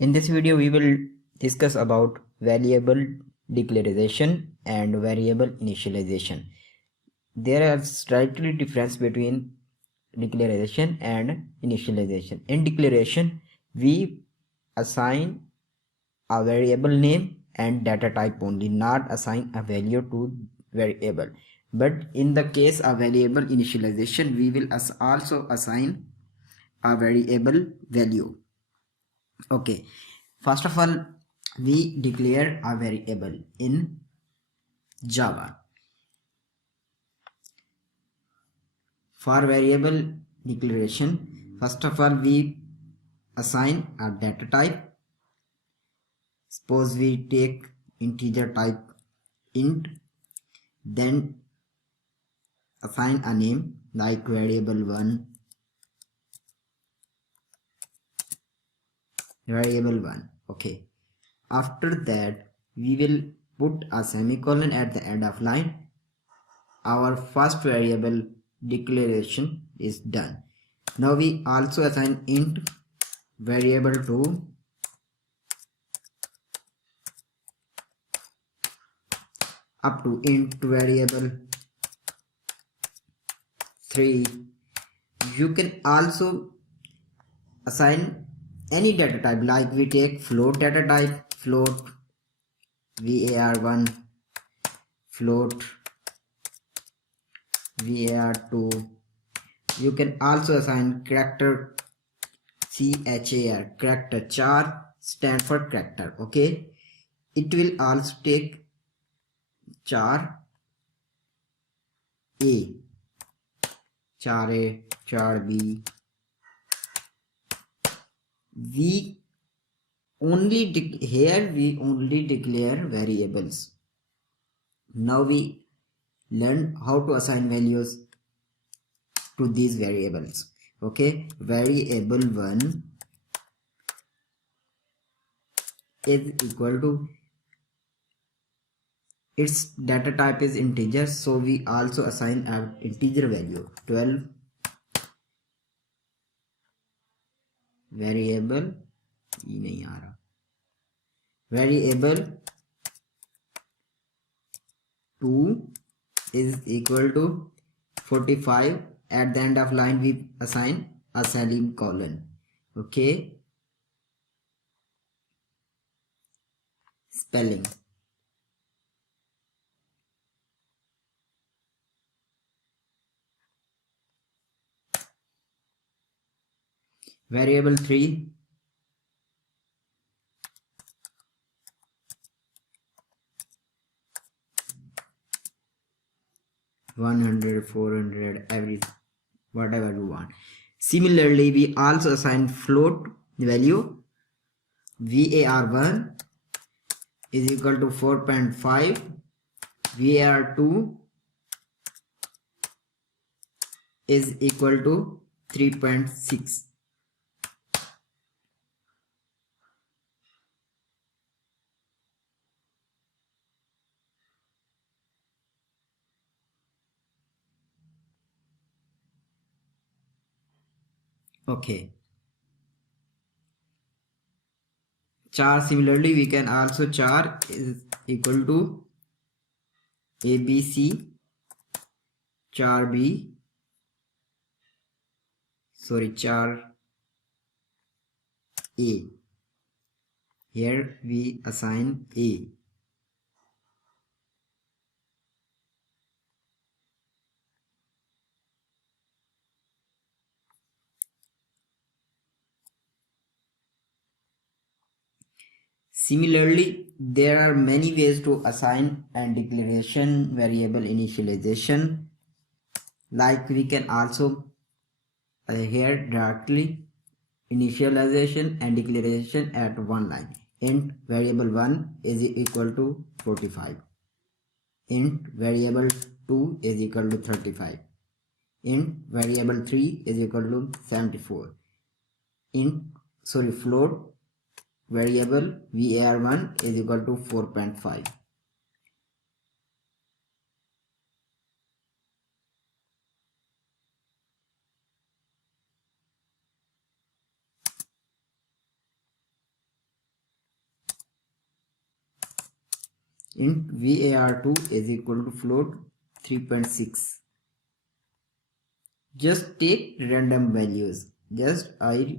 In this video, we will discuss about variable declaration and variable initialization. There are slightly difference between declaration and initialization. In declaration, we assign a variable name and data type only, not assign a value to variable. But in the case of variable initialization, we will also assign a variable value. Okay, first of all, we declare a variable in Java. For variable declaration, first of all, we assign a data type. Suppose we take integer type int, then assign a name like variable 1, variable 1. Okay, after that we will put a semicolon at the end of line. Our first variable declaration is done. Now we also assign int variable 2 up to int variable 3. You can also assign any data type, like we take float data type, float var1, float var2. You can also assign character char, character char stand for character. Okay, it will also take char a, char a, char b. We only here we only declare variables. Now we learn how to assign values to these variables. Okay, variable 1 is equal to, its data type is integer, so we also assign an integer value 12. Variable variable 2 is equal to 45. At the end of line we assign a semicolon. Okay, spelling. Variable 3 100, 400, every whatever you want. Similarly, we also assign float value var1 is equal to 4.5, var2 is equal to 3.6. Okay, char, similarly we can also char is equal to abc char b, sorry, char a. Here we assign a. Similarly, there are many ways to assign and declaration variable initialization. Like we can also here directly initialization and declaration at one line. Int variable 1 is equal to 45. Int variable 2 is equal to 35. Int variable 3 is equal to 74. Float variable var1 is equal to 4.5. int var2 is equal to float 3.6. just take random values. I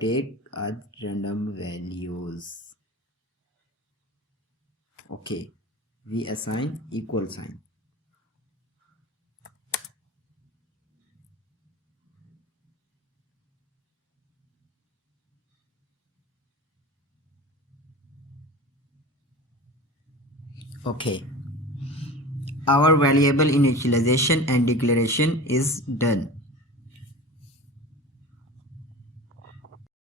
take as random values. Okay, we assign equal sign. Okay, our variable initialization and declaration is done.